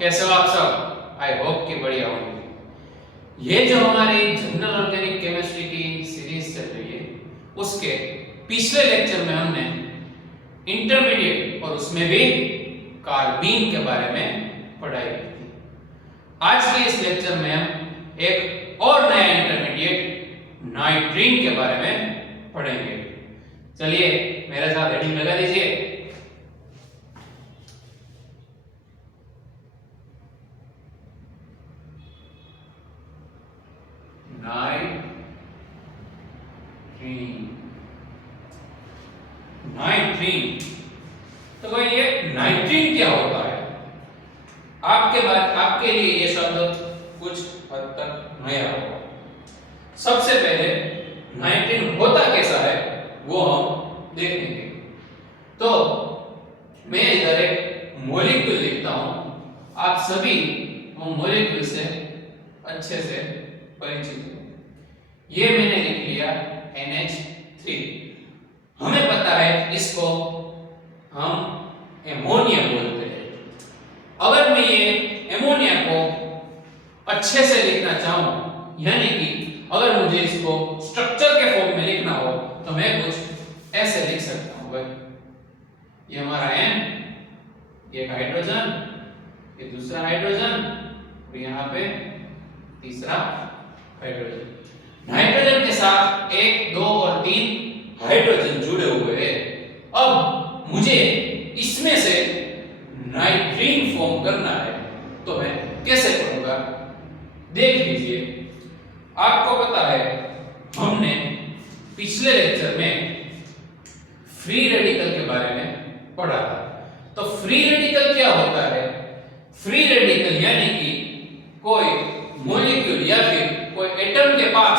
कैसे हो आप सब? आई होप कि बढ़िया होंगे। ये जो हमारी जनरल ऑर्गेनिक केमिस्ट्री की सीरीज चल रही है, उसके पिछले लेक्चर में हमने इंटरमीडिएट और उसमें भी कार्बीन के बारे में पढ़ाई की थी। आज के इस लेक्चर में हम एक और नया इंटरमीडिएट नाइट्रीन के बारे में पढ़ेंगे। चलिए मेरे साथ हेडिंग लगा दीजिए। नाइट्रीन। तो भाई ये नाइट्रीन क्या होता है? आपके लिए ये शब्द कुछ हद तक नया होगा। सबसे पहले नाइट्रीन होता कैसा है वो हम देखेंगे। तो मैं इधर एक मॉलिक्यूल लिखता हूं, आप सभी वो मॉलिक्यूल से अच्छे से परिचित हो। ये मैंने लिख लिया NH3। हमें पता है इसको हम एमोनिया बोलते हैं। अगर मैं ये एमोनिया को अच्छे से लिखना चाहूं, यानी कि अगर मुझे इसको स्ट्रक्चर के फॉर्म में लिखना हो, तो मैं कुछ ऐसे लिख सकता हूं। भाई ये हमारा M, ये हाइड्रोजन, ये दूसरा हाइड्रोजन और यहाँ पे तीसरा हाइड्रोजन। नाइट्रोजन के साथ 1, 2 और 3 हाइड्रोजन जुड़े हुए हैं। अब मुझे इसमें से नाइट्रीन फॉर्म करना है, तो मैं कैसे करूंगा देख लीजिए। आपको पता है हमने पिछले लेक्चर में फ्री रेडिकल के बारे में पढ़ा था। तो फ्री रेडिकल क्या होता है? फ्री रेडिकल यानी कि कोई मॉलिक्यूल या फिर कोई एटम के पास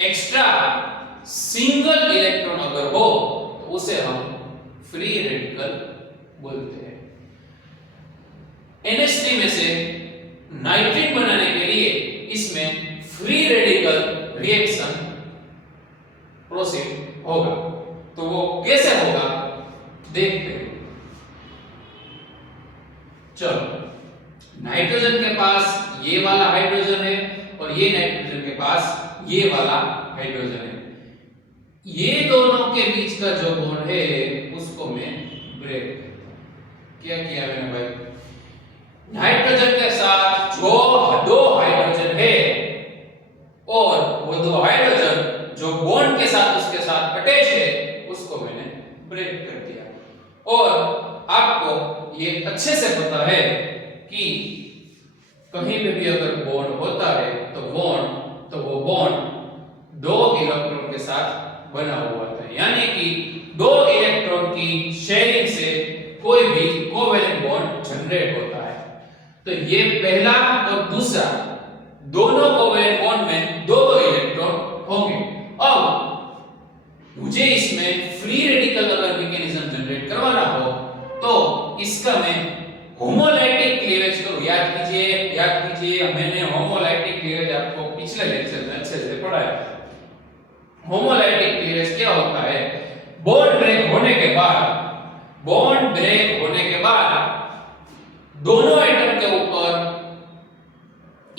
एक्स्ट्रा सिंगल इलेक्ट्रॉन अगर हो तो उसे हम फ्री रेडिकल बोलते हैं। NH3 में से नाइट्रीन बनाने के लिए इसमें फ्री रेडिकल रिएक्शन प्रोसीड होगा। तो वो कैसे होगा देखते हैं। चलो, नाइट्रोजन के पास ये वाला हाइड्रोजन है और ये नाइट्रोजन के पास ये वाला हाइड्रोजन है। ये दोनों के बीच का जो बॉन्ड है उसको मैं ब्रेक करता हूं। क्या किया मैंने भाई? नाइट्रोजन के साथ जो 2 हाइड्रोजन है और वो 2 हाइड्रोजन जो बॉन्ड के साथ उसके साथ अटैच है, उसको मैंने ब्रेक कर दिया। और आपको ये अच्छे से पता है कि कहीं पे भी अगर बॉन्ड होता है तो वो बॉन्ड 2 इलेक्ट्रॉन के साथ बना हुआ था, यानी कि 2 इलेक्ट्रॉन की शेयरिंग से कोई भी कोवेलेंट बॉन्ड जनरेट होता है। तो ये पहला और दूसरा दोनों कोवेलेंट बॉन्ड में 2-2 इलेक्ट्रॉन होंगे। अब मुझे इसमें फ्री रेडिकल अगर मैकेनिज्म जनरेट करवाना हो तो इसका मैं होमोलाइटिक क्लीवेज करूं। याद कीजिए मैंने होमोलाइटिक क्लीवेज आपको पिछले लेक्चर में अच्छे से पढ़ाया। होमोलाइटिक क्लीवेज क्या होता है? बॉन्ड ब्रेक होने के बाद दोनों एटम के ऊपर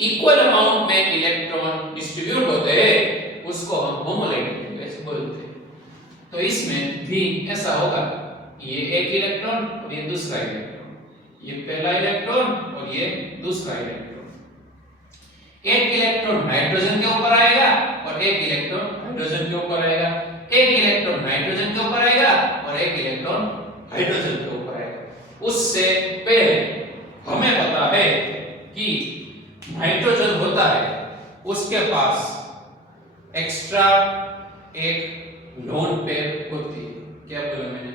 इक्वल अमाउंट में इलेक्ट्रॉन डिस्ट्रीब्यूट होते हैं, उसको हम होमोलाइटिक क्लीवेज बोलते हैं। तो इसमें भी ऐसा होगा, ये एक इलेक्ट्रॉन और ये दूसरा इलेक्ट्रॉन, ये पहला इलेक्ट्रॉन और ये दूसरा इलेक्ट्रॉन। एक इलेक्ट्रॉन नाइट्रोजन के ऊपर आएगा और एक इलेक्ट्रॉन हाइड्रोजन के ऊपर आएगा। एक इलेक्ट्रॉन नाइट्रोजन के ऊपर आएगा और एक इलेक्ट्रॉन हाइड्रोजन के ऊपर आएगा। उससे पहले हमें पता है कि नाइट्रोजन होता है, उसके पास एक्स्ट्रा एक लोन पेयर होती है। क्या बोला मैंने?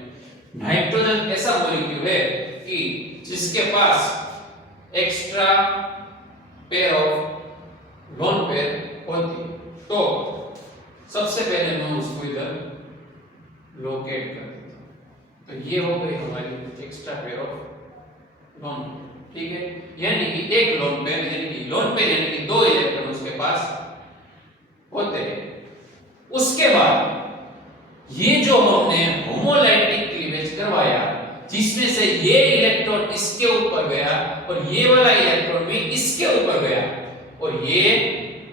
नाइट्रोजन ऐसा मॉलिक्यूल है कि जिसके पास extra pair of lone pair होती है। तो सबसे पहले मैं उसको इधर लोकेट कर देता हूं। तो ये हो गई हमारी एक्स्ट्रा पेयर ऑफ लोन, ठीक है। यानी कि एक लोन पेयर यानी कि 2 इलेक्ट्रॉन उसके पास होते हैं। उसके बाद ये जो हमने होमोलाइटिक क्लीवेज करवाया, जिसमें से ये इलेक्ट्रॉन इसके ऊपर गया और ये वाला इलेक्ट्रॉन भी इसके ऊपर गया, और ये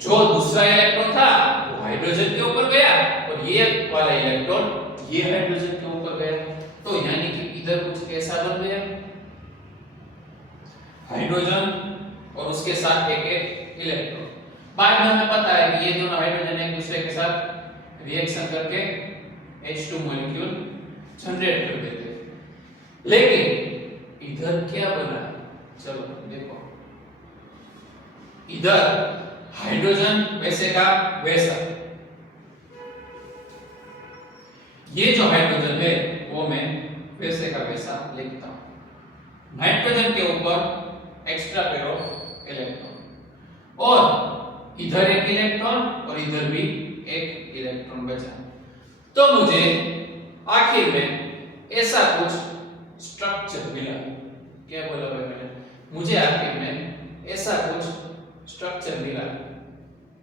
जो दूसरा इलेक्ट्रॉन था वो हाइड्रोजन के ऊपर गया और ये वाला इलेक्ट्रॉन ये हाइड्रोजन के ऊपर गया। तो यानी कि इधर कुछ ऐसा बन गया, हाइड्रोजन और उसके साथ एक एक इलेक्ट्रॉन। बाद में हमें पता है कि ये दोनों हाइड्रोजन एक दूसरे के साथ रिएक्शन करके H2 मॉलिक्यूल जनरेट कर देते हैं। लेकिन इधर क्या बना, चलो देखो, इधर हाइड्रोजन वैसे का वैसा, ये जो हाइड्रोजन है वो मैं वैसे का वैसा लिखता हूं। नाइट्रोजन के ऊपर एक्स्ट्रा पेयर ऑफ इलेक्ट्रॉन और इधर एक इलेक्ट्रॉन और इधर भी एक इलेक्ट्रॉन बचा। तो मुझे आखिर में ऐसा कुछ स्ट्रक्चर मिला। क्या बोला भाई मैंने? मुझे आखिर में ऐसा कुछ स्ट्रक्चर मिला।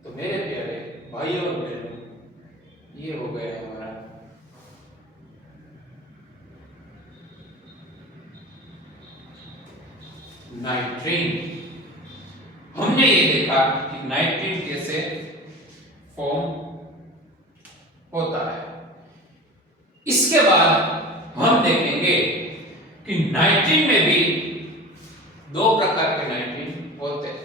तो मेरे प्यारे भाइयों और बहनों, ये हो गया हमारा नाइट्रीन। हमने ये देखा कि नाइट्रीन कैसे फॉर्म होता है। इसके बाद हम देखेंगे कि नाइट्रीन में भी दो प्रकार के नाइट्रीन होते हैं।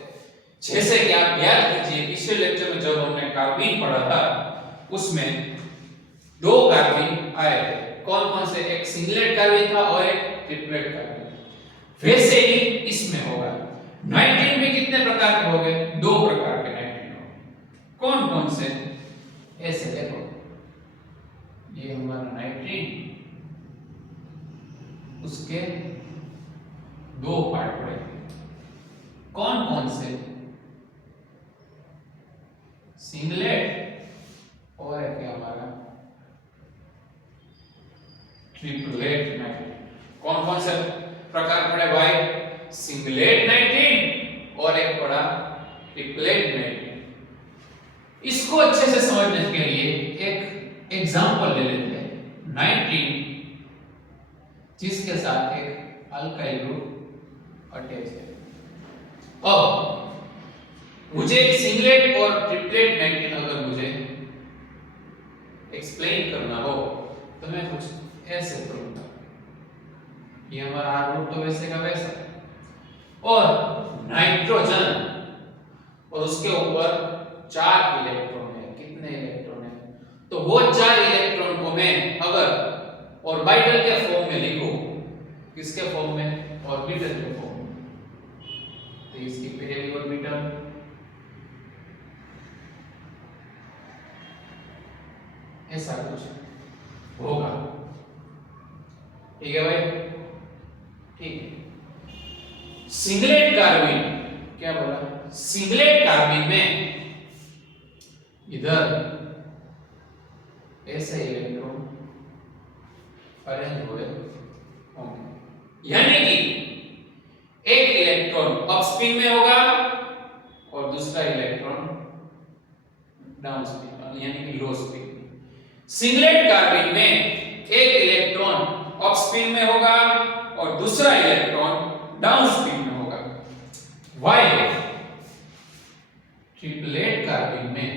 जैसे कि आप याद कीजिए पिछले लेक्चर में जब हमने कार्बीन पढ़ा था उसमें दो कार्बीन आए थे। कौन कौन से? एक सिंगलेट कार्बीन था और एक ट्रिपलेट कार्बीन। वैसे ही इसमें होगा। नाइट्रीन में कितने प्रकार के हो गए? दो प्रकार के नाइट्रीन हो गए। कौन कौन से? ऐसे देखो, ये हमारा नाइट्रीन, उसके दो पार्ट पड़े। कौन कौन से? सिंगलेट और एक हमारा ट्रिपलेट नाइट्रीन। कौन कौन से प्रकार पड़े भाई? सिंगलेट नाइट्रीन और एक पड़ा ट्रिपलेट नाइट्रीन। इसको अच्छे से समझने के लिए एक एग्जांपल ले लेते हैं। नाइट्रीन जिसके साथ एक अल्काइल ग्रुप अटैच है। अब मुझे सिंगलेट और ट्रिपलेट नाइट्रीन अगर मुझे एक्सप्लेन करना हो तो मैं कुछ ऐसे करूंगा। ये हमारा R ग्रुप तो वैसे का वैसा, और नाइट्रोजन और उसके ऊपर 4 इलेक्ट्रॉन है। कितने इलेक्ट्रॉन है? तो वो 4 इलेक्ट्रॉन को मैं अगर ऑर्बिटल के फॉर्म में लिखूं, किसके फॉर्म में? ऑर्बिटल के फॉर्म में, तो इसकी पहली ऑर्बिटल, ऐसा कुछ होगा। ठीक है भाई? ठीक है। सिंगलेट कार्बीन, क्या बोला? सिंगलेट कार्बीन में इधर ऐसे इलेक्ट्रॉन अरेंज हुए होंगे, यानी कि एक इलेक्ट्रॉन अप स्पिन में होगा और दूसरा इलेक्ट्रॉन डाउन स्पिन यानी कि लो स्पिन। सिंगलेट कार्बीन में एक इलेक्ट्रॉन अप स्पिन में होगा और दूसरा इलेक्ट्रॉन डाउन स्पिन में होगा। वाइल ट्रिपलेट कार्बीन में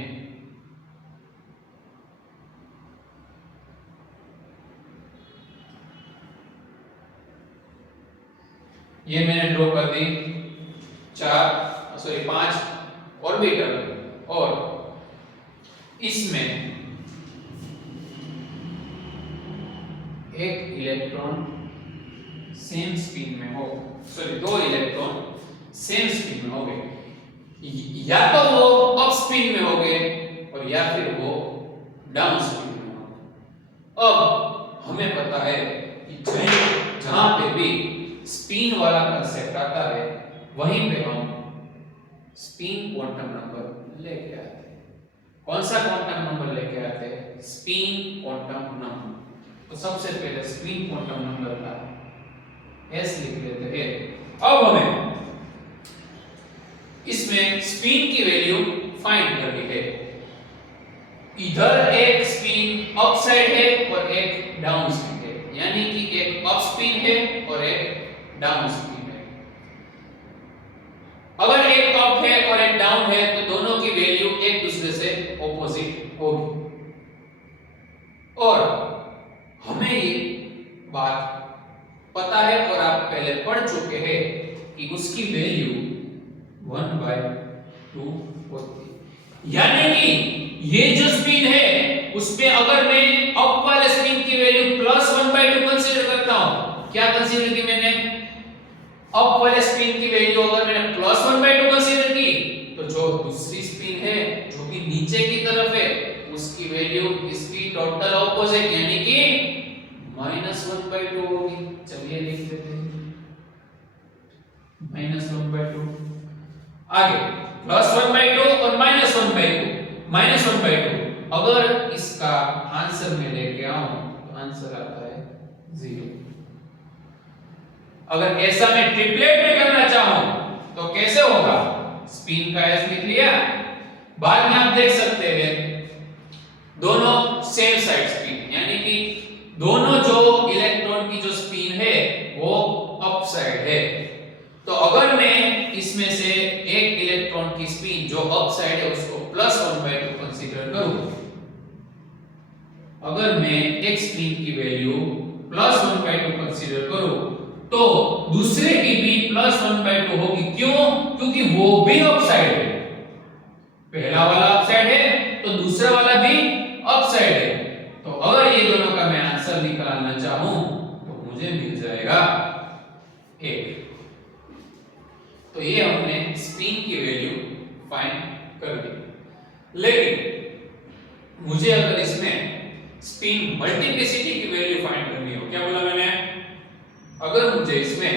ये मैंने ड्रॉ कर दी 5 ऑर्बिटल, और इसमें एक इलेक्ट्रॉन सेम स्पिन में हो, दो इलेक्ट्रॉन सेम स्पिन में हो गए। या तो वो अप स्पिन में हो गए और या फिर वो डाउन स्पिन में हो गए। अब हमें पता है कि जहां पे भी स्पिन वाला कंसेप्ट आता है वहीं पे हम स्पिन क्वांटम नंबर लेके आते हैं। कौन सा क्वांटम नंबर लेके आते हैं? Spin quantum number. तो सबसे पहले स्पिन क्वांटम नंबर का S लिख लेते हैं। अब हमें इसमें स्पिन की वैल्यू फाइंड करनी है। इधर एक स्पिन अप साइड है और एक डाउन साइड है, यानी कि एक अप स्पिन है और एक डाउन स्पिन है। अगर एक अप है और एक डाउन है तो दोनों की वैल्यू एक दूसरे से ऑपोजिट होगी। और हमें ये बात पता है और आप पहले पढ़ चुके हैं कि उसकी वैल्यू 1/2 होती है। यानी कि ये जो स्पिन है उसमें अगर मैं अप वाले स्पिन की वैल्यू +1/2 कंसीडर करता हूं, क्या कंसीडर की मैंने? अप वाले स्पिन की वैल्यू अगर मैंने +1/2 कंसीडर की तो जो दूसरी स्पिन है जो कि नीचे की तरफ है उसकी वैल्यू इसकी टोटल ऑपोजिट यानी कि -1/2 होगी। चलिए लिख देते हैं -1/2। आगे +1/2 और -1/2 अगर इसका आंसर में लेके आऊं तो आंसर आता है 0। अगर ऐसा मैं ट्रिपलेट में करना चाहूं तो कैसे होगा? स्पिन का एस लिख लिया, बाद में आप देख सकते हैं दोनों सेम साइड स्पिन यानी कि दोनों जो इलेक्ट्रॉन की जो स्पिन है वो अप साइड है। तो अगर मैं इसमें से एक इलेक्ट्रॉन की स्पिन जो अप साइड है उसको +1/2 कंसीडर करूं, अगर मैं एक स्पिन की वैल्यू +1/2 कंसीडर करूं तो दूसरे की भी +1/2 होगी। क्यों? क्योंकि वो भी अप साइड है। पहला वाला अप साइड है तो दूसरा वाला भी अप साइड है। तो अगर ये दोनों का मैं आंसर निकालना चाहूं तो मुझे मिल जाएगा 1। तो ये हमने स्पिन की वैल्यू फाइंड कर दी। लेकिन मुझे अगर इसमें स्पिन मल्टीप्लिसिटी की वैल्यू फाइंड करनी हो, क्या बोला मैंने? अगर मुझे इसमें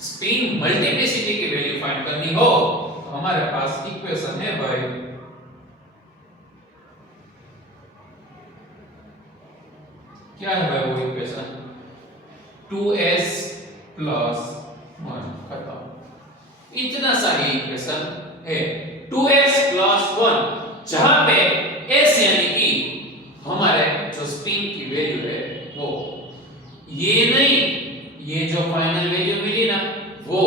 स्पिन मल्टीप्लिसिटी की वैल्यू फाइंड करनी हो तो हमारे पास इक्वेशन है भाई, क्या है भाई वो इक्वेशन? 2s + 1 खत्म। इतना सा ही इक्वेशन है 2s + 1 जहां पे s यानी कि हमारे जो स्पिन की वैल्यू है वो ये नहीं, ये जो फाइनल वैल्यू मिली ना वो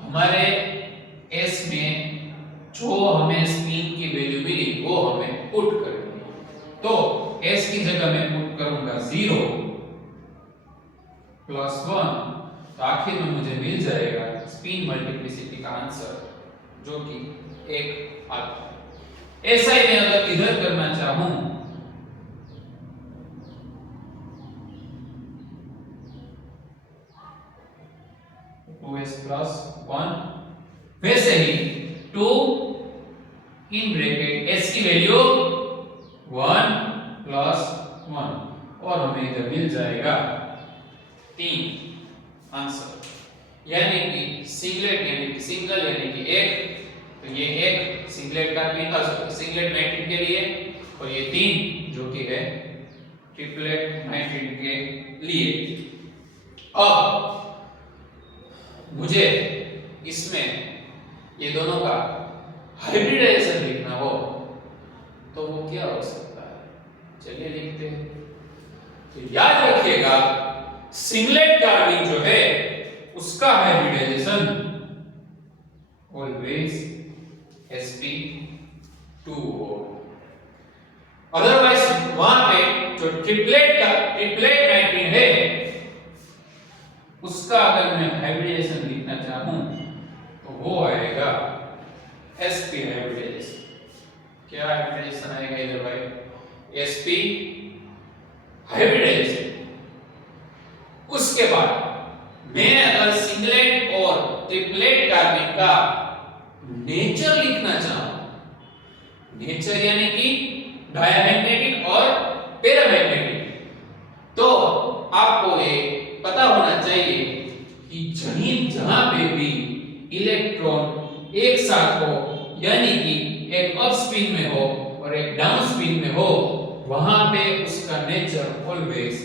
हमारे s में जो हमें स्पिन की वैल्यू मिली वो हमें पुट करनी है। तो s की जगह मैं पुट करूंगा 0 + 1 तो आखिर में मुझे मिल जाएगा स्पिन मल्टीप्लिसिटी का आंसर जो कि 1 आता है। ऐसा ही मैं अगर इधर करना चाहूं 2s + 1 वैसे ही 2 इन ब्रैकेट s की वैल्यू 1 + 1 और हमें इधर मिल जाएगा 3 आंसर। यानी कि सिंगलेट यानी कि सिंगल यानी कि 1, तो ये 1 सिंगलेट का सिंगलेट नाइट्रेट के लिए और ये 3 जो कि है ट्रिपलेट नाइट्रेट के लिए। अब मुझे इसमें ये दोनों का हाइब्रिडाइजेशन लिखना हो तो वो क्या हो सकता है? चलिए लिखते हैं। तो याद रखिएगा सिंगलेट कार्बाइन जो है उसका हाइब्रिडाइजेशन ऑलवेज sp2 हो। अदरवाइज वहां पे जो ट्रिपलेट नाइट्रीन है उसका अगर मैं हाइब्रिडाइजेशन लिखना चाहूं तो वो आएगा sp हाइब्रिडाइजेशन। क्या हाइब्रिडाइजेशन आएगा इधर भाई? sp hybridisation. उसके बाद मैं अगर सिंगलेट और ट्रिपलेट कार्बाइन का नेचर लिखना चाहूं, नेचर यानी कि डायमैग्नेटिक और पैरामैग्नेटिक, तो आपको ये पता होना चाहिए कि जहां पे भी इलेक्ट्रॉन एक साथ हो यानी कि एक अप स्पिन में हो और एक डाउन स्पिन में हो वहां पे उसका नेचर ऑलवेज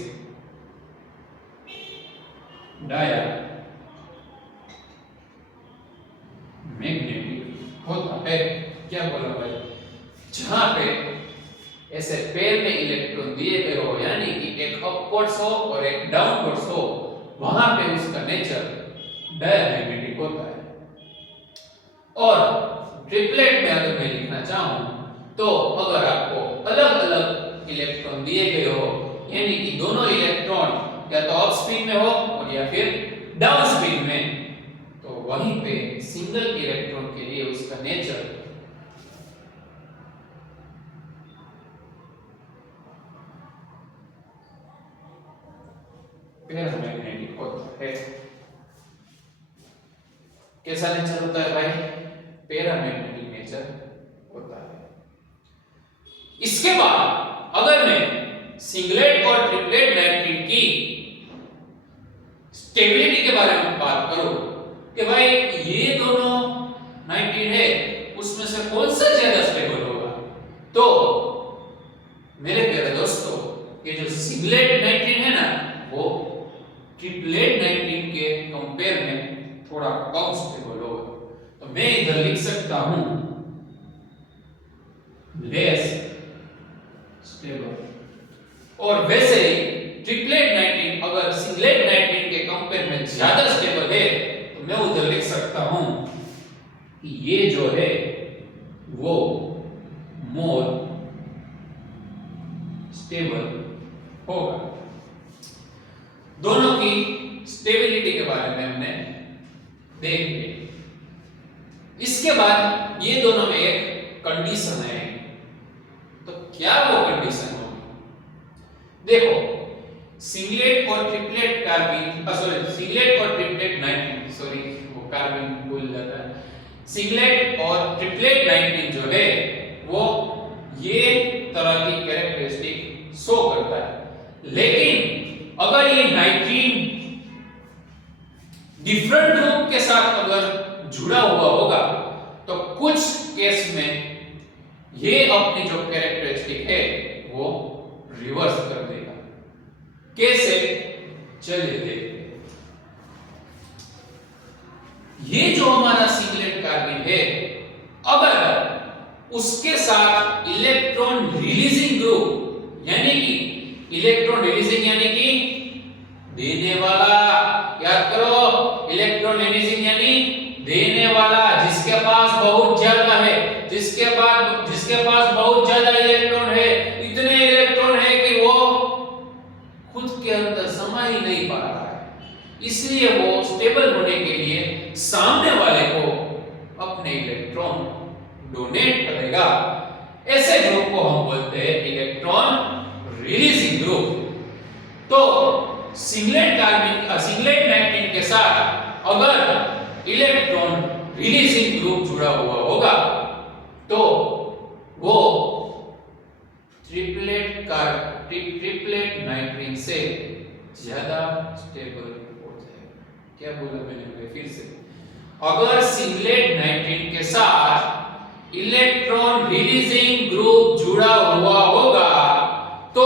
मैग्नेटिक होता है। क्या बोला भाई? जहां पे ऐसे पेयर में इलेक्ट्रॉन दिए गए हो यानी कि एक अपवर्ड्स हो और एक डाउनवर्ड्स हो वहां पे उसका नेचर डायमैग्नेटिक होता है। और ट्रिपलेट में अगर मैं लिखना चाहूं तो अगर आपको अलग अलग इलेक्ट्रॉन दिए गए हो, यानी कि दोनों इलेक्ट्रॉन या तो अप स्पिन में हो और या फिर डाउन स्पिन में, तो वहीं पे सिंगल इलेक्ट्रॉन के लिए उसका नेचर पैरामैग्नेटिक होता है। कैसा नेचर होता है भाई? पैरामैग्नेटिक नेचर होता है। इसके बाद अगर मैं सिंगलेट और ट्रिपलेट नाइट्रिन की स्टेबिलिटी के बारे में बात करूं कि भाई ये दोनों नाइट्रिन है, उसमें से कौन सा ज्यादा स्टेबल होगा, तो मेरे प्यारे दोस्तों ये जो सिंगलेट नाइट्रिन है ना, वो ट्रिपलेट नाइट्रिन के कंपेयर में थोड़ा कम स्टेबल होगा। तो मैं इधर लिख सकता हूं लेस स्टेबल। और वैसे ही ट्रिपलेट नाइट्रिन अगर सिंगलेट नाइट्रिन के कंपेयर में ज्यादा स्टेबल है, तो मैं उधर लिख सकता हूं कि ये जो है वो मोर स्टेबल होगा। दोनों की स्टेबिलिटी के बारे में हमने देख लिया। इसके बाद ये दोनों में एक कंडीशन है, तो क्या वो कंडीशन होगी? देखो, सिंगलेट और ट्रिपलेट कार्बिन, सिंगलेट और ट्रिपलेट नाइट्रिन, सॉरी वो कार्बिन भूल जाता है। सिंगलेट और ट्रिपलेट नाइट्रिन जो है वो ये तरह की कैरेक्टरिस्टिक शो करता है। लेकिन अगर ये नाइट्रिन डिफरेंट ग्रुप के साथ अगर जुड़ा हुआ होगा, तो कुछ केस में ये अपनी जो कैरेक्टरिस्टिक है वो रिवर्स कर देगा। कैसे? चलिए देखते हैं। ये जो हमारा सिंगलेट कार्बिन है, अगर उसके साथ इलेक्ट्रॉन रिलीजिंग ग्रुप, यानी कि इलेक्ट्रॉन रिलीजिंग यानी कि देने वाला, याद करो, इलेक्ट्रॉन रिलीजिंग यानी देने वाला, जिसके पास बहुत ज्यादा है, जिसके पास बहुत ज्यादा इलेक्ट्रॉन है, इतने इलेक्ट्रॉन है कि वो खुद के अंदर समा ही नहीं पा रहा है, इसलिए वो स्टेबल होने के लिए सामने वाले को अपने इलेक्ट्रॉन डोनेट करेगा। ऐसे ग्रुप को हम बोलते हैं इलेक्ट्रॉन रिलीजिंग ग्रुप। तो सिंगलेट नाइट्रिन के साथ अगर इलेक्ट्रॉन रिलीजिंग ग्रुप जुड़ा हुआ होगा, तो वो ट्रिपलेट नाइट्रिन से ज्यादा स्टेबल हो जाएगा। क्या बोला मैंने फिर से? अगर सिंगलेट नाइट्रिन के साथ इलेक्ट्रॉन रिलीजिंग ग्रुप जुड़ा हुआ होगा, तो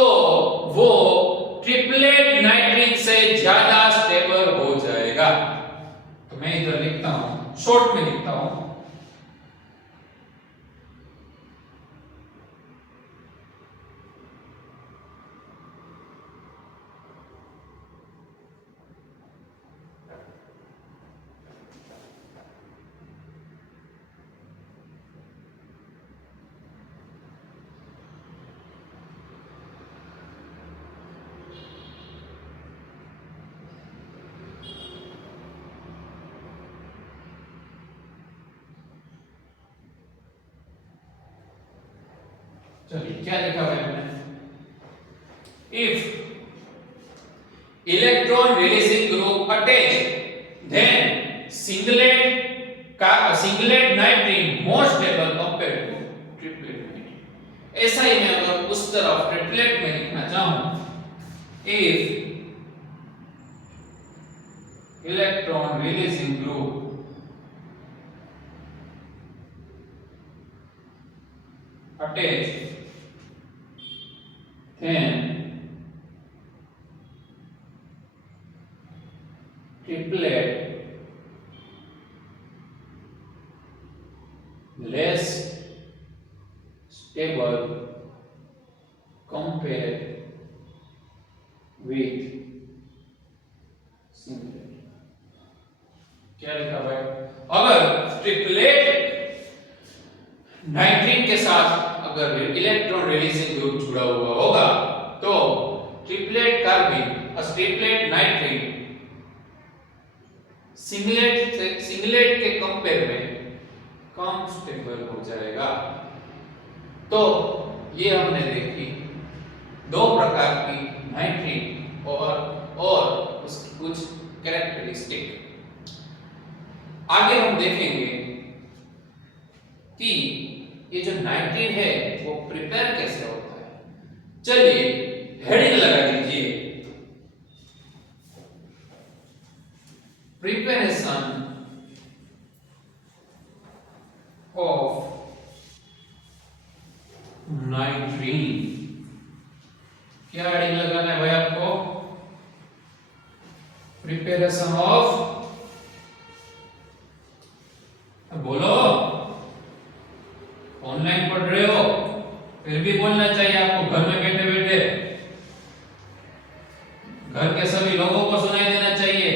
वो ट्रिपलेट नाइट्रिन से ज्यादा स्टेबल हो जाएगा। तो मैं इधर लिखता हूं, शॉर्ट में लिखता हूं, चलिए क्या लिखा है मैंने? If electron releasing group attach, then singlet nitrene more stable compare to triplet nitrene. ऐसा ही मैं अगर उस तरफ ट्रिपलेट में लिखना चाहूं, if electron releasing group attached, then triplet less stable compared with क्या लिखा भाई? अगर ट्रिपलेट नाइट्रीन के साथ अगर इलेक्ट्रॉन रिलीजिंग ग्रुप जुड़ा हुआ होगा तो ट्रिपलेट कार्बिन और ट्रिपलेट नाइट्रीन सिंगलेट के कंपेयर में कम स्टेबल हो जाएगा। तो ये हमने देखी दो प्रकार की नाइट्रीन और उसकी कुछ कैरेक्टरिस्टिक। आगे हम देखेंगे कि ये जो नाइट्रीन है वो प्रिपेयर कैसे होता है। चलिए हेडिंग लगा दीजिए, प्रिपरेशन ऑफ नाइट्रीन। क्या हेडिंग लगाना है भाई आपको? प्रिपरेशन ऑफ, बोलो, ऑनलाइन पढ़ रहे हो फिर भी बोलना चाहिए आपको, घर में बैठे बैठे घर के सभी लोगों को सुनाई देना चाहिए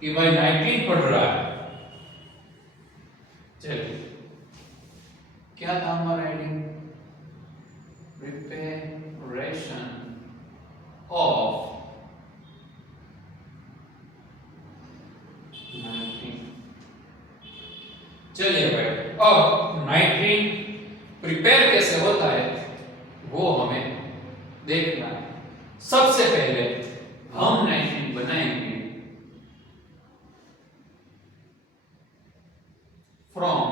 कि भाई नाइट्रीन पढ़ रहा है। चलिए क्या था हमारा हेडिंग? Preparation of नाइट्रीन। चलिए भाई, अब नाइट्रीन प्रिपेयर कैसे होता है वो हमें देखना है। सबसे पहले हम नाइट्रीन बनाएंगे फ्रॉम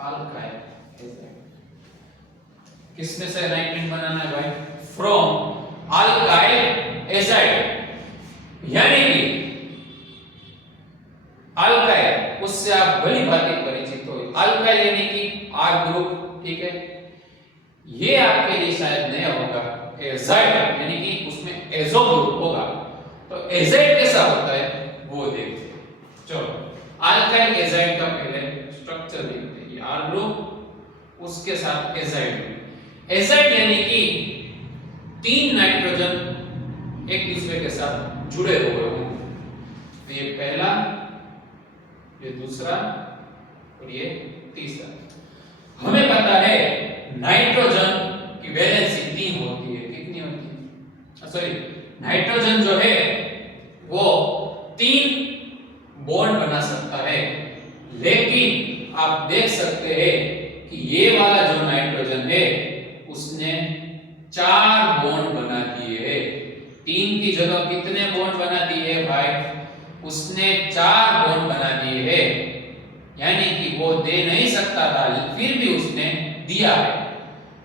अल्काइल एसिड। किसमें से नाइट्रीन बनाना है भाई? फ्रॉम अल्काइल एसिड, यानी कि अल्काइल, उससे आप भली भांति परिचित हो। अल्काइल यानी कि आर ग्रुप, ठीक है। ये आपके लिए शायद नया होगा। एजाइड यानी कि उसमें एजो ग्रुप होगा। तो एजाइड कैसा होता है वो देखते हैं। चलो अल्काइल एजाइड का पहले स्ट्रक्चर देखते हैं। ये आर ग्रुप, उसके साथ एजाइड। एजाइड यानी कि 3 नाइट्रोजन एक दूसरे के साथ जुड़े हुए होंगे। तो ये पहला, ये दूसरा और ये तीसरा। हमें पता है नाइट्रोजन की वैलेंसी 3 होती है। कितनी होती है? सॉरी, नाइट्रोजन जो है वो 3 बॉन्ड बना सकता है, लेकिन आप देख सकते हैं कि ये वाला जो नाइट्रोजन है उसने 4 बॉन्ड बना दिए हैं। 3 की जगह कितने बॉन्ड बना दिए हैं भाई? उसने 4 बॉन्ड बना दिए हैं। यानी कि वो दे नहीं सकता था, फिर भी उसने दिया है।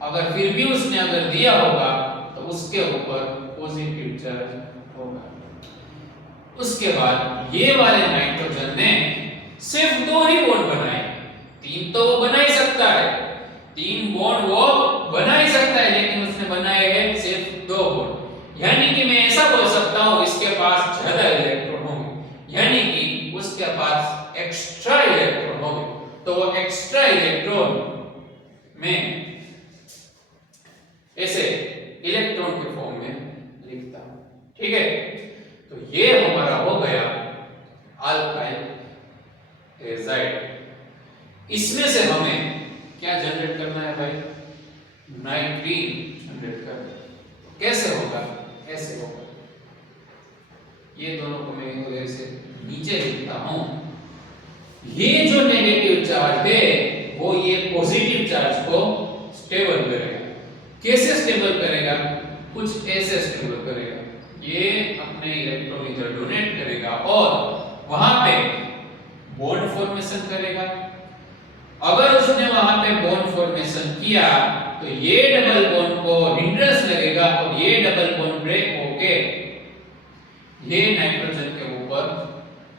अगर फिर भी उसने अगर दिया होगा तो उसके ऊपर पॉजिटिव चार्ज होगा। उसके बाद ये वाले नाइट्रोजन ने सिर्फ 2 ही बॉन्ड बनाए। 3 तो वो बना ही सकता है, 3 बॉन्ड वो बना ही सकता है, लेकिन उसने बनाए हैं सिर्फ 2 बॉन्ड। यानी कि मैं ऐसा बोल सकता हूं इसके पास ज्यादा इलेक्ट्रॉन होंगे, यानी कि उसके पास एक्स्ट्रा इलेक्ट्रॉन होंगे। तो वो एक्स्ट्रा इलेक्ट्रॉन में ऐसे इलेक्ट्रॉन के फॉर्म में लिखता हूं, ठीक है। तो ये हमारा हो गया अल्काइल एजाइड। इसमें से हमें क्या जनरेट करना है भाई? नाइट्रीन जनरेट करना है। कैसे होगा? ऐसे होगा। ये दोनों को मैं इधर से नीचे लिखता हूं। ये जो नेगेटिव चार्ज है वो ये पॉजिटिव चार्ज को स्टेबल करेगा। कैसे स्टेबल करेगा? कुछ ऐसे स्टेबल करेगा। ये अपने इलेक्ट्रॉन इधर डोनेट करेगा और वहां पे बॉन्ड फॉर्मेशन करेगा। अगर उसने वहां पे बॉन्ड फॉर्मेशन किया तो ये डबल बॉन्ड को हिंड्रेंस लगेगा और ये डबल बॉन्ड ब्रेक होके ये नाइट्रोजन के ऊपर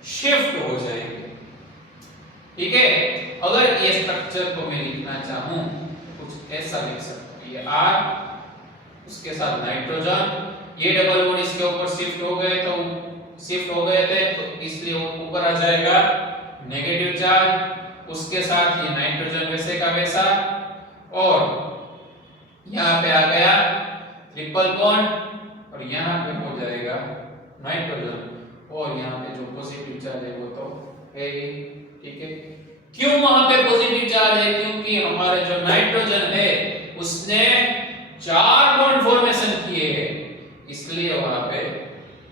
शिफ्ट हो जाएंगे, ठीक है। अगर ये स्ट्रक्चर को मैं लिखना चाहूं कुछ ऐसा लिख सकता हूं। ये R, उसके साथ नाइट्रोजन, ये डबल बॉन्ड इसके ऊपर शिफ्ट हो गए थे तो इसलिए वो ऊपर आ जाएगा नेगेटिव चार्ज। उसके साथ ये नाइट्रोजन वैसे का वैसा, और यहाँ पे आ गया ट्रिपल बॉन्ड और यहाँ पे हो जाएगा नाइट्रोजन और यहाँ पे जो पॉजिटिव चार्ज है वो तो है ही, ठीक है। क्यों वहां पे पॉजिटिव चार्ज है? क्योंकि हमारा जो नाइट्रोजन है उसने 4 बॉन्ड फॉर्मेशन किए हैं, इसलिए वहां पे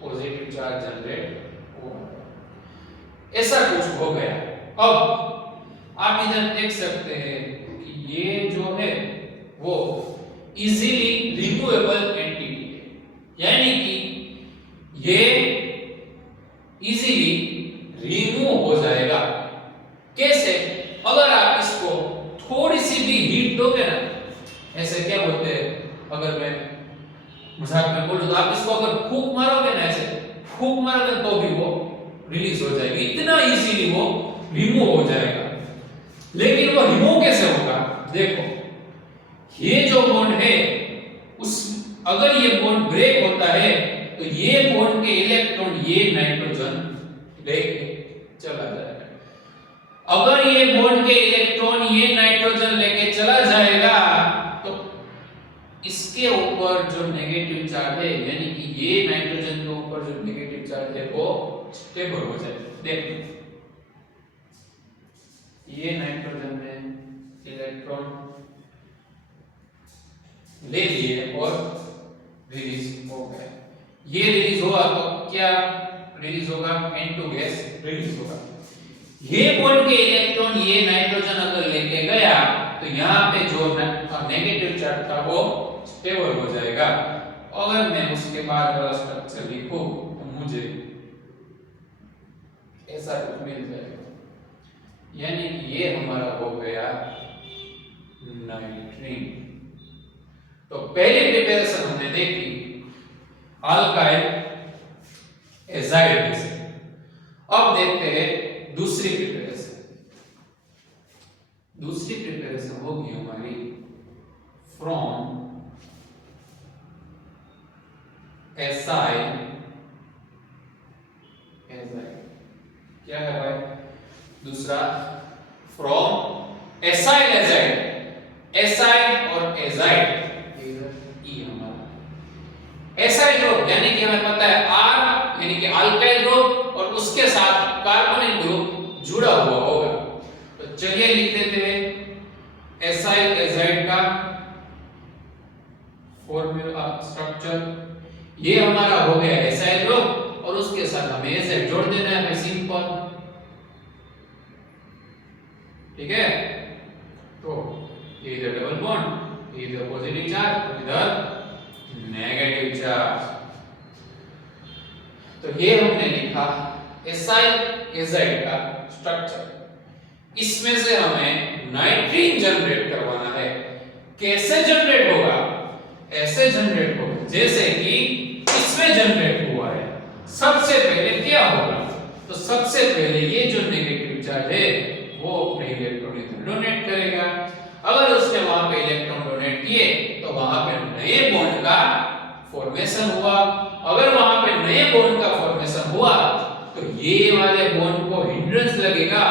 पॉजिटिव चार्ज जनरेट हुआ। ऐसा कुछ हो गया। अब आप इधर देख सकते हैं कि ये जो है वो इजीली रिमूवेबल एंटिटी है, यानी कि ये इजीली रिमूव हो जाएगा। कैसे? अगर आप इसको थोड़ी सी भी हीट दोगे ना, ऐसे क्या बोलते हैं, अगर मैं मजाक में बोलूं तो आप इसको अगर फूंक मारोगे ना, ऐसे फूंक मारोगे तो भी वो रिलीज हो जाएगी, इतना इजीली वो रिमूव हो जाएगा। लेकिन वो रिमूव कैसे होगा? देखो, ये जो बॉन्ड है उस अगर ये बॉन्ड ब्रेक होता है तो ये बॉन्ड के इलेक्ट्रॉन ये नाइट्रोजन लेके चला जाएगा। अगर ये बॉन्ड के इलेक्ट्रॉन ये नाइट्रोजन लेके चला जाएगा तो इसके ऊपर जो नेगेटिव चार्ज है, यानी कि ये नाइट्रोजन के ऊपर जो नेगेटिव चार्ज है वो स्टेबल हो जाएगा। देखो, ये नाइट्रोजन ने इलेक्ट्रॉन ले लिए और रिलीज हो गए। ये रिलीज हुआ तो क्या रिलीज होगा? N2 गैस रिलीज होगा। ये बॉन्ड के इलेक्ट्रॉन ये नाइट्रोजन अगर लेके गया तो यहाँ पे जो नेगेटिव चार्ज था वो स्टेबल हो जाएगा। अगर मैं उसके बाद वाला स्ट्रक्चर लिखूं तो मुझे ऐसा कुछ मिल जाएगा, यानी कि ये हमारा हो गया नाइट्रीन। तो पहली प्रिपरेशन हमने देखी अल्काइल एजाइड से। अब देखते हैं दूसरी प्रिपरेशन। दूसरी प्रिपरेशन होगी हमारी फ्रॉम एसाइल एजाइड। क्या है भाई? दूसरा फ्रॉम एसाइल एजाइड। एसाइल और एजाइड एसाइल ग्रुप, यानी कि हमें पता है R यानी कि अल्काइल ग्रुप और उसके साथ कार्बोनिल ग्रुप जुड़ा हुआ होगा। तो चलिए लिख देते हैं एसाइल एजाइड का फॉर्मूला स्ट्रक्चर। ये हमारा हो गया एसाइल ग्रुप और उसके साथ हमें एजाइड जोड़ देना है, सिंपल, ठीक है। तो ये इधर डबल बॉन्ड, ये इधर पॉजिटिव चार्ज और इधर नेगेटिव चार्ज। तो ये हमने लिखा एसाइल एजाइड का स्ट्रक्चर। इसमें से हमें नाइट्रीन जनरेट करवाना है। कैसे जनरेट होगा? ऐसे जनरेट होगा जैसे कि इसमें जनरेट हुआ है। सबसे पहले क्या होगा? तो सबसे पहले ये जो नेगेटिव चार्ज है वो अपने इलेक्ट्रॉन इधर डोनेट करेगा। अगर उसने वहां पे इलेक्ट्रॉन डोनेट किए तो वहां पे नए बॉन्ड का फॉर्मेशन हुआ। अगर वहां पे नए बॉन्ड का फॉर्मेशन हुआ तो ये वाले बॉन्ड को हिंड्रेंस लगेगा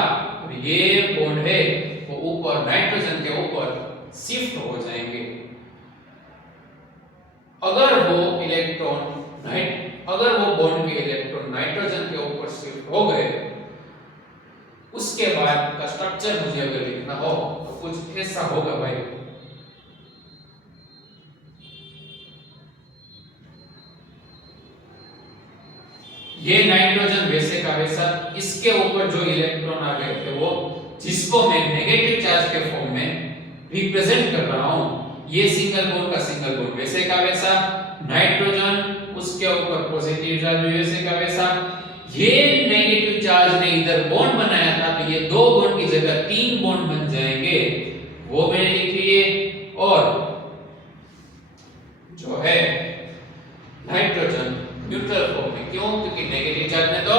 और ये बॉन्ड है वो ऊपर नाइट्रोजन के ऊपर शिफ्ट हो जाएंगे। अगर वो बॉन्ड के इलेक्ट्रॉन नाइट्रोजन के ऊपर शिफ्ट हो गए, उसके बाद का स्ट्रक्चर मुझे अगर लिखना हो तो कुछ ऐसा होगा भाई। ये नाइट्रोजन वैसे का वैसा, इसके ऊपर जो इलेक्ट्रॉन आ गए थे वो, जिसको मैं नेगेटिव चार्ज के फॉर्म में रिप्रेजेंट कर रहा हूं, ये सिंगल बॉन्ड का सिंगल बॉन्ड वैसे का वैसा, नाइट्रोजन उसके ऊपर पॉजिटिव चार्ज वैसे का वैसा। ये नेगेटिव चार्ज ने इधर बॉन्ड बनाया था तो ये दो बॉन्ड की जगह 3 बॉन्ड बन जाएंगे, वो मैंने लिख लिए। और जो है नाइट्रोजन न्यूट्रल फॉर्म में, क्यों? क्योंकि नेगेटिव चार्ज ने तो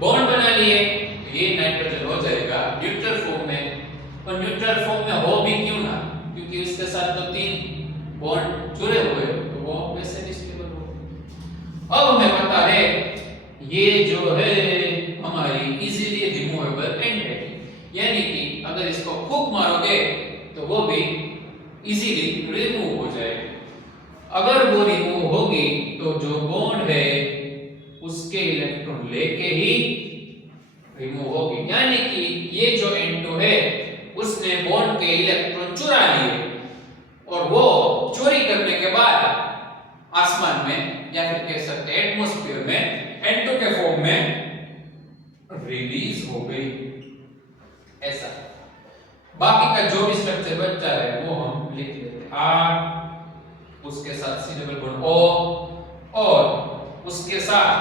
बॉन्ड बना लिए, तो ये नाइट्रोजन हो जाएगा न्यूट्रल फॉर्म में। और न्यूट्रल फॉर्म में हो भी क्यों ना, क्योंकि उसके साथ तो 3 बॉन्ड जुड़े हुए हैं तो वो वैसे भी स्टेबल हो। अब हमें पता है ये जो है हमारी इजीली रिमूवेबल एंटिटी, यानी कि अगर इसको फूंक मारोगे तो वो भी इजीली रिमूव हो अगर वो रिमूव होगी तो जो बॉन्ड है उसके इलेक्ट्रॉन लेके ही रिमूव होगी, यानी कि ये जो N2 है उसने बॉन्ड के इलेक्ट्रॉन चुरा लिए और वो चोरी करने के बाद आसमान में या फिर कह सकते हैं एटमॉस्फेयर में N2 के फॉर्म में रिलीज हो गई। ऐसा बाकी का जो भी स्ट्रक्चर बचा है वो हम लिख लेते हैं R, उसके साथ C डबल बॉन्ड O और उसके साथ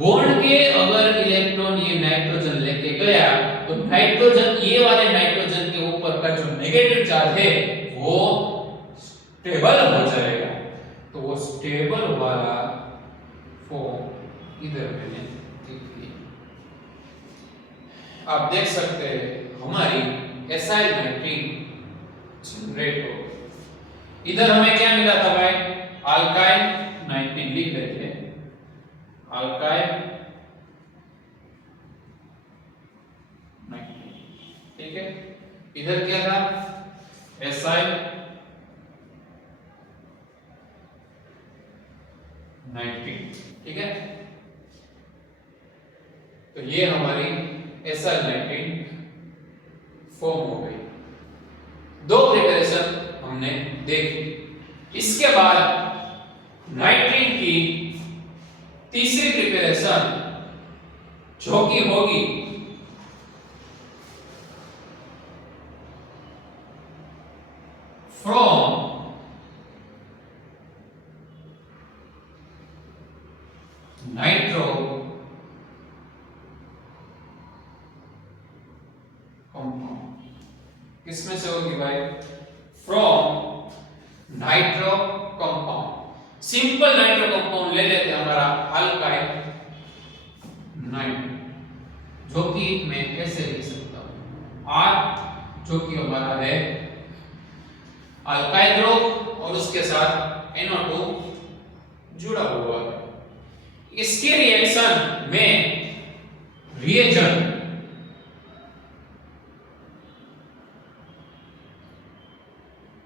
बॉन्ड के अगर इलेक्ट्रॉन ये नाइट्रोजन लेके गया तो नाइट्रोजन, ये वाले नाइट्रोजन के ऊपर का जो नेगेटिव चार्ज है वो स्टेबल हो जाएगा। तो वो स्टेबल वाला फॉर्म इधर मैंने लिख दिया। आप देख सकते हैं हमारी एसाइल नाइट्रीन जनरेट हो। इधर हमें क्या मिला था भाई? अल्काइल नाइट्रीन लिख लेते हैं, अल्काइल नाइट्रीन, ठीक है। इधर क्या था? एसाइल नाइट्रीन, ठीक है। तो ये हमारी एसाइल नाइट्रीन फॉर्म हो गई। दो प्रिपरेशन हमने देखी। इसके बाद नाइट्रीन की तीसरी प्रिपरेशन जो कि होगी फ्रॉम नाइट्रो कंपाउंड। किसमें से होगी भाई? From nitro compound. Simple nitro compound ले लेते हैं हमारा अल्काइल नाइट्रो, जो कि मैं ऐसे लिख सकता हूं R, जो कि हमारा है अल्काइल ग्रुप और उसके साथ NO2 जुड़ा हुआ है। इसके रिएक्शन में रिएजेंट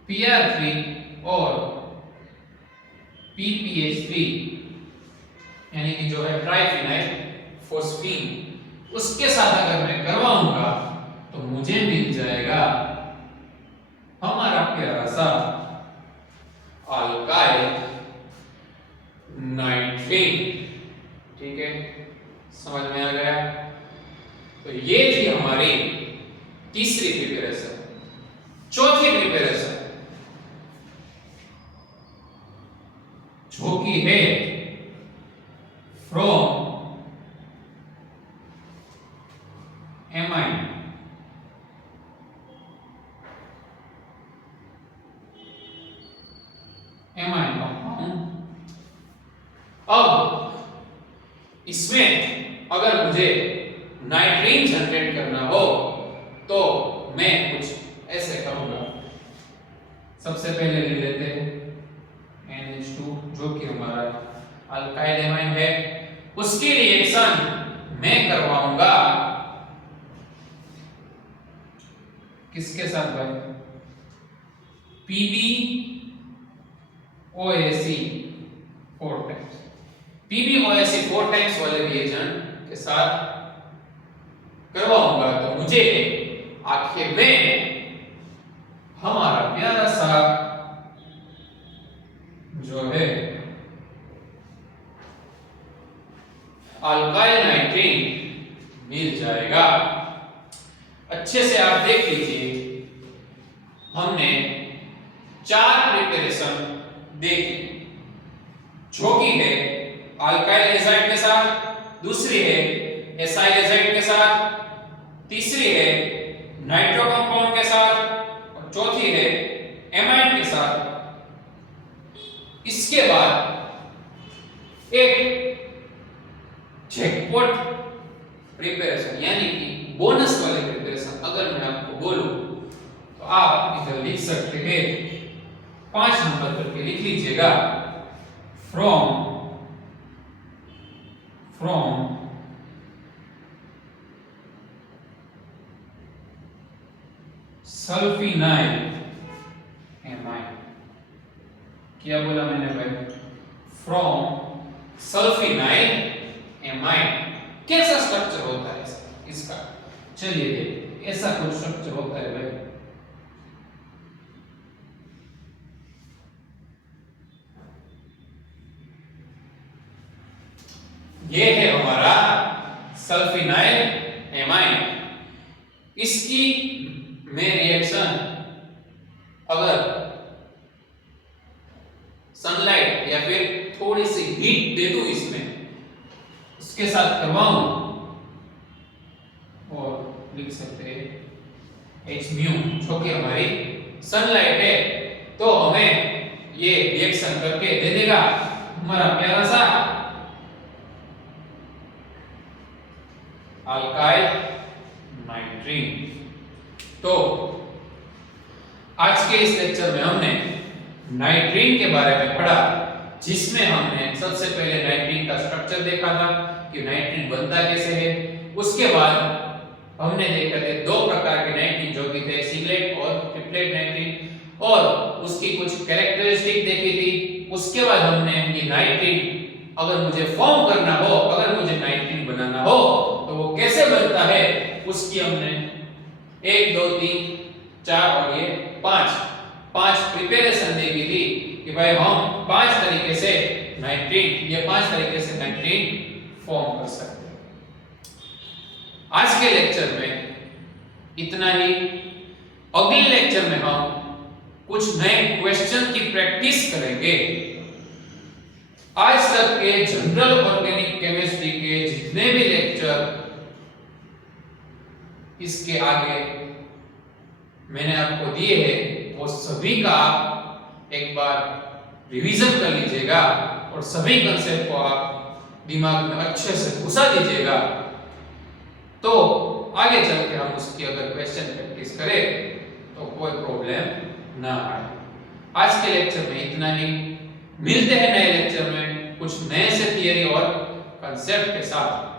PR3 और PPH3 यानी कि जो है ट्राइफिनाइल फोस्फीन, उसके साथ अगर मैं करवाऊंगा तो मुझे मिल जाएगा हमारा प्यारा सा अल्काइल नाइट्रीन, ठीक है। समझ में आ गया? तो ये थी हमारी तीसरी प्रिपरेशन। चौथी प्रिपरेशन जो कि है फ्रॉम एमाइन कंपाउंड। अब इसमें अगर मुझे नाइट्रीन जनरेट करना हो तो मैं कुछ ऐसे करूंगा। सबसे पहले ले लेते हैं NH2, जो कि हमारा अल्काइल एमाइन है। उसकी रिएक्शन मैं करवाऊंगा किसके साथ भाई? PbOAC 4 times. PbOAC 4 टाइम्स वाले रिएजेंट के साथ करवाऊंगा तो मुझे आखिर में हमारा प्यारा सा जो है अल्काइल नाइट्रीन मिल जाएगा। अच्छे से आप देख लीजिए, हमने 4 प्रिपरेशन देखी, जो कि है अल्काइल एजाइड के साथ, दूसरी है एसाइल एजाइड के साथ, तीसरी है नाइट्रो कंपाउंड के साथ और चौथी है एमाइन के साथ। इसके बाद एक जैकपॉट प्रिपरेशन यानी कि बोनस वाले प्रिपरेशन अगर मैं आपको बोलूं तो आप इधर लिख सकते हैं, 5 नंबर करके लिख लीजिएगा, फ्रॉम सल्फिनाइल एमाइन। क्या बोला मैंने भाई? From sulfinyl amide. कैसा स्ट्रक्चर होता है इसका? चलिए देखिए, ऐसा कुछ स्ट्रक्चर होता है भाई। ये है हमारा सल्फिनाइल एमाइड। इसकी में रिएक्शन अगर सनलाइट या फिर थोड़ी सी हीट दे दूं इसमें, इसके साथ करवाऊं, और लिख सकते हैं H म्यू, जो कि हमारी सनलाइट है, तो हमें ये रिएक्शन करके दे देगा हमारा प्यारा सा अल्काइल नाइट्रीन। तो आज के इस लेक्चर में हमने नाइट्रीन के बारे में पढ़ा, जिसमें हमने सबसे पहले नाइट्रीन का स्ट्रक्चर देखा था कि नाइट्रीन बनता कैसे है। उसके बाद हमने देखा थे दो प्रकार के नाइट्रीन, जो कि थे सिंगलेट और ट्रिपलेट नाइट्रीन, और उसकी कुछ कैरेक्टरिस्टिक देखी थी। उसके बाद हमने ये नाइट्रीन अगर मुझे फॉर्म करना हो, अगर मुझे नाइट्रीन बनाना हो, तो वो कैसे बनता है, उसकी हमने 1 2 3 4 और ये 5 प्रिपरेशन देखी थी कि भाई हम 5 तरीके से नाइट्रीन, ये 5 तरीके से नाइट्रीन फॉर्म कर सकते हैं। आज के लेक्चर में इतना ही। अगले लेक्चर में हम कुछ नए क्वेश्चन की प्रैक्टिस करेंगे। आज तक के जनरल ऑर्गेनिक केमिस्ट्री के जितने भी लेक्चर इसके आगे मैंने आपको दिए हैं, वो सभी का आप एक बार रिवीजन कर लीजिएगा और सभी कंसेप्ट को आप दिमाग में अच्छे से घुसा दीजिएगा, तो आगे चल के हम उसकी अगर क्वेश्चन प्रैक्टिस करें तो कोई प्रॉब्लम ना आए। आज के लेक्चर में इतना ही। मिलते हैं नए लेक्चर में कुछ नए से थियरी और कंसेप्ट के साथ।